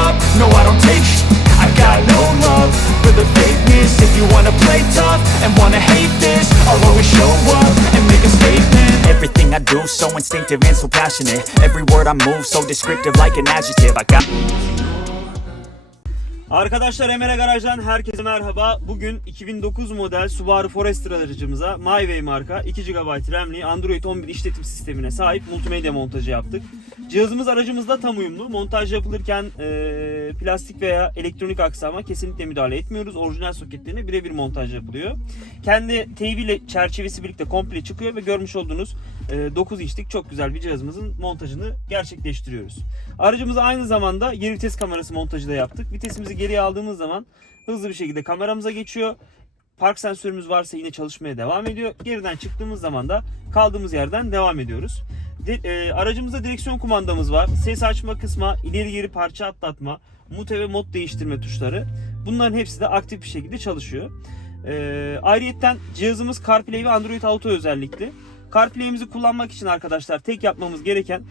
up, do so instinctive and so passionate. Every word I move so descriptive like an adjective. I got Arkadaşlar Emre Garaj'dan herkese merhaba. Bugün 2009 model Subaru Forester aracımıza MyWay marka 2 GB RAM'li Android 11 işletim sistemine sahip multimedya montajı yaptık. Cihazımız aracımızda tam uyumlu. Montaj yapılırken eee, plastik veya elektronik aksama kesinlikle müdahale etmiyoruz. Orijinal soketlerine birebir montaj yapılıyor. Kendi teybiyle çerçevesi birlikte komple çıkıyor ve görmüş olduğunuz eee, 9 inçlik çok güzel bir cihazımızın montajını gerçekleştiriyoruz. Aracımıza aynı zamanda geri vites kamerası montajı da yaptık. Vitesimizi geriye aldığımız zaman hızlı bir şekilde kameramıza geçiyor. Park sensörümüz varsa yine çalışmaya devam ediyor. Geriden çıktığımız zaman da kaldığımız yerden devam ediyoruz. De, e, aracımızda direksiyon kumandamız var. Ses açma kısma, ileri geri parça atlatma, mute ve mod değiştirme tuşları. Bunların hepsi de aktif bir şekilde çalışıyor. E, ayrıyetten cihazımız CarPlay ve Android Auto özellikli. CarPlay'imizi kullanmak için arkadaşlar tek yapmamız gereken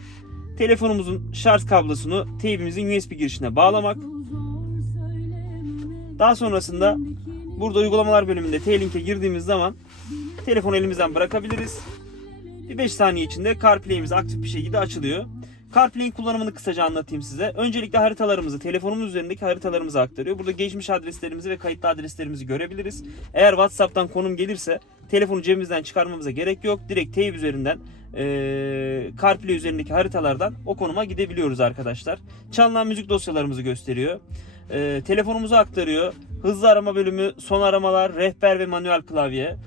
telefonumuzun şarj kablosunu teybimizin USB girişine bağlamak. Daha sonrasında burada uygulamalar bölümünde T-Link'e girdiğimiz zaman telefonu elimizden bırakabiliriz. Bir 5 saniye içinde CarPlay'imiz aktif bir şekilde açılıyor. CarPlay'in kullanımını kısaca anlatayım size. Öncelikle haritalarımızı telefonumuz üzerindeki haritalarımıza aktarıyor. Burada geçmiş adreslerimizi ve kayıtlı adreslerimizi görebiliriz. Eğer WhatsApp'tan konum gelirse telefonu cebimizden çıkarmamıza gerek yok. Direkt teyp üzerinden eee CarPlay üzerindeki haritalardan o konuma gidebiliyoruz arkadaşlar. Çalınan müzik dosyalarımızı gösteriyor. Eee telefonumuza aktarıyor. Hızlı arama bölümü, son aramalar, rehber ve manuel klavye.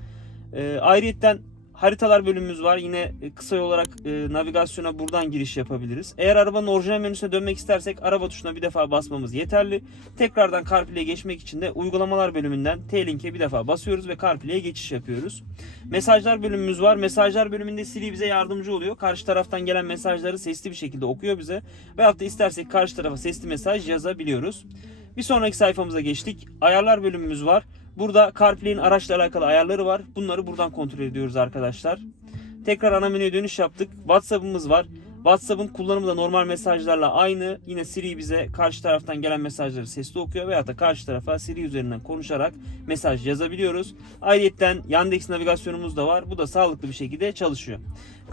E, ayrıyetten haritalar bölümümüz var. Yine e, kısa olarak e, navigasyona buradan giriş yapabiliriz. Eğer arabanın orijinal menüsüne dönmek istersek araba tuşuna bir defa basmamız yeterli. Tekrardan CarPlay'e geçmek için de uygulamalar bölümünden T-Link'e bir defa basıyoruz ve CarPlay'e geçiş yapıyoruz. Mesajlar bölümümüz var. Mesajlar bölümünde Siri bize yardımcı oluyor. Karşı taraftan gelen mesajları sesli bir şekilde okuyor bize. Veyahut da istersek karşı tarafa sesli mesaj yazabiliyoruz. Bir sonraki sayfamıza geçtik. Ayarlar bölümümüz var. Burada CarPlay'in araçla alakalı ayarları var. Bunları buradan kontrol ediyoruz arkadaşlar. Tekrar ana menüye dönüş yaptık. WhatsApp'ımız var. WhatsApp'ın kullanımı da normal mesajlarla aynı. Yine Siri bize karşı taraftan gelen mesajları sesli okuyor veyahut da karşı tarafa Siri üzerinden konuşarak mesaj yazabiliyoruz. Ayrıca Yandex navigasyonumuz da var. Bu da sağlıklı bir şekilde çalışıyor.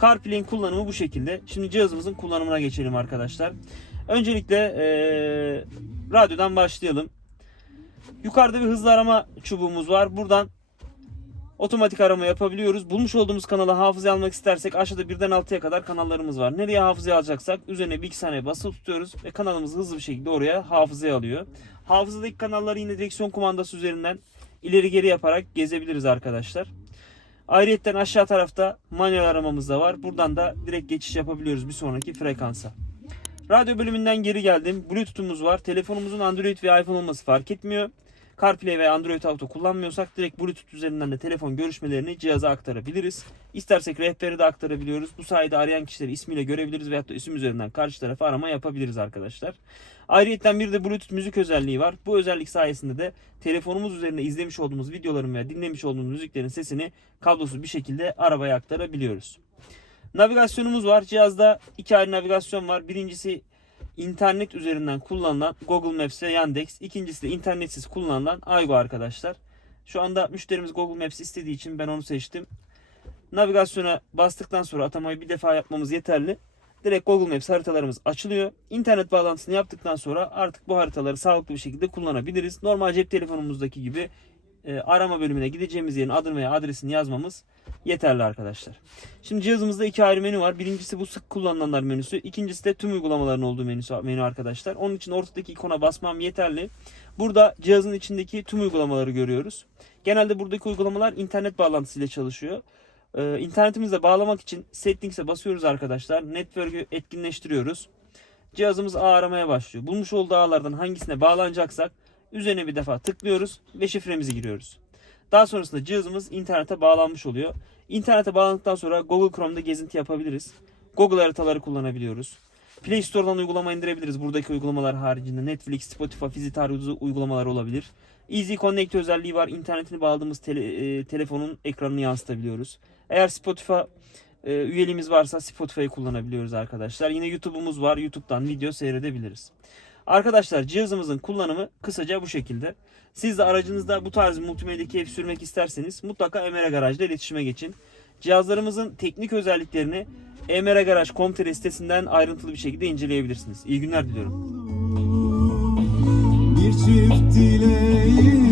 CarPlay'in kullanımı bu şekilde. Şimdi cihazımızın kullanımına geçelim arkadaşlar. Öncelikle eee, radyodan başlayalım. Yukarıda bir hızlı arama çubuğumuz var. Buradan otomatik arama yapabiliyoruz. Bulmuş olduğumuz kanala hafızaya almak istersek aşağıda birden 6'ya kadar kanallarımız var. Nereye hafızaya alacaksak üzerine bir iki saniye basılı tutuyoruz ve kanalımızı hızlı bir şekilde oraya hafızaya alıyor. Hafızadaki kanalları yine direksiyon kumandası üzerinden ileri geri yaparak gezebiliriz arkadaşlar. Ayrıyetten aşağı tarafta manuel aramamız da var. Buradan da direkt geçiş yapabiliyoruz bir sonraki frekansa. Radyo bölümünden geri geldim. Bluetooth'umuz var. Telefonumuzun Android ve iPhone olması fark etmiyor. CarPlay ve Android Auto kullanmıyorsak direkt Bluetooth üzerinden de telefon görüşmelerini cihaza aktarabiliriz. İstersek rehberi de aktarabiliyoruz. Bu sayede arayan kişileri ismiyle görebiliriz veyahut da isim üzerinden karşı tarafa arama yapabiliriz arkadaşlar. Ayrıca bir de Bluetooth müzik özelliği var. Bu özellik sayesinde de telefonumuz üzerinde izlemiş olduğumuz videoların veya dinlemiş olduğumuz müziklerin sesini kablosuz bir şekilde arabaya aktarabiliyoruz. Navigasyonumuz var. Cihazda iki ayrı navigasyon var. Birincisi internet üzerinden kullanılan Google Maps ve Yandex. İkincisi de internetsiz kullanılan Aygo arkadaşlar. Şu anda müşterimiz Google Maps istediği için ben onu seçtim. Navigasyona bastıktan sonra atamayı bir defa yapmamız yeterli. Direkt Google Maps haritalarımız açılıyor. İnternet bağlantısını yaptıktan sonra artık bu haritaları sağlıklı bir şekilde kullanabiliriz. Normal cep telefonumuzdaki gibi e, arama bölümüne gideceğimiz yerin adını veya adresini yazmamız yeterli arkadaşlar. Şimdi cihazımızda iki ayrı menü var. Birincisi bu sık kullanılanlar menüsü. İkincisi de tüm uygulamaların olduğu menüsü, menü arkadaşlar. Onun için ortadaki ikona basmam yeterli. Burada cihazın içindeki tüm uygulamaları görüyoruz. Genelde buradaki uygulamalar internet bağlantısıyla çalışıyor. Ee, internetimizle bağlamak için Settings'e basıyoruz arkadaşlar. Network'ü etkinleştiriyoruz. Cihazımız ağ aramaya başlıyor. Bulmuş olduğu ağlardan hangisine bağlanacaksak üzerine bir defa tıklıyoruz ve şifremizi giriyoruz. Daha sonrasında cihazımız internete bağlanmış oluyor. İnternete bağlandıktan sonra Google Chrome'da gezinti yapabiliriz. Google haritaları kullanabiliyoruz. Play Store'dan uygulama indirebiliriz. Buradaki uygulamalar haricinde Netflix, Spotify, Fizi tarzı uygulamalar olabilir. Easy Connect özelliği var. İnternetini bağladığımız tele- e, telefonun ekranını yansıtabiliyoruz. Eğer Spotify e, üyeliğimiz varsa Spotify'ı kullanabiliyoruz arkadaşlar. Yine YouTube'umuz var. YouTube'dan video seyredebiliriz. Arkadaşlar cihazımızın kullanımı kısaca bu şekilde. Siz de aracınızda bu tarz multimedya keyif sürmek isterseniz mutlaka Emre Garaj'da iletişime geçin. Cihazlarımızın teknik özelliklerini emregaraj.com.tr sitesinden ayrıntılı bir şekilde inceleyebilirsiniz. İyi günler diliyorum. Bir çift dileğim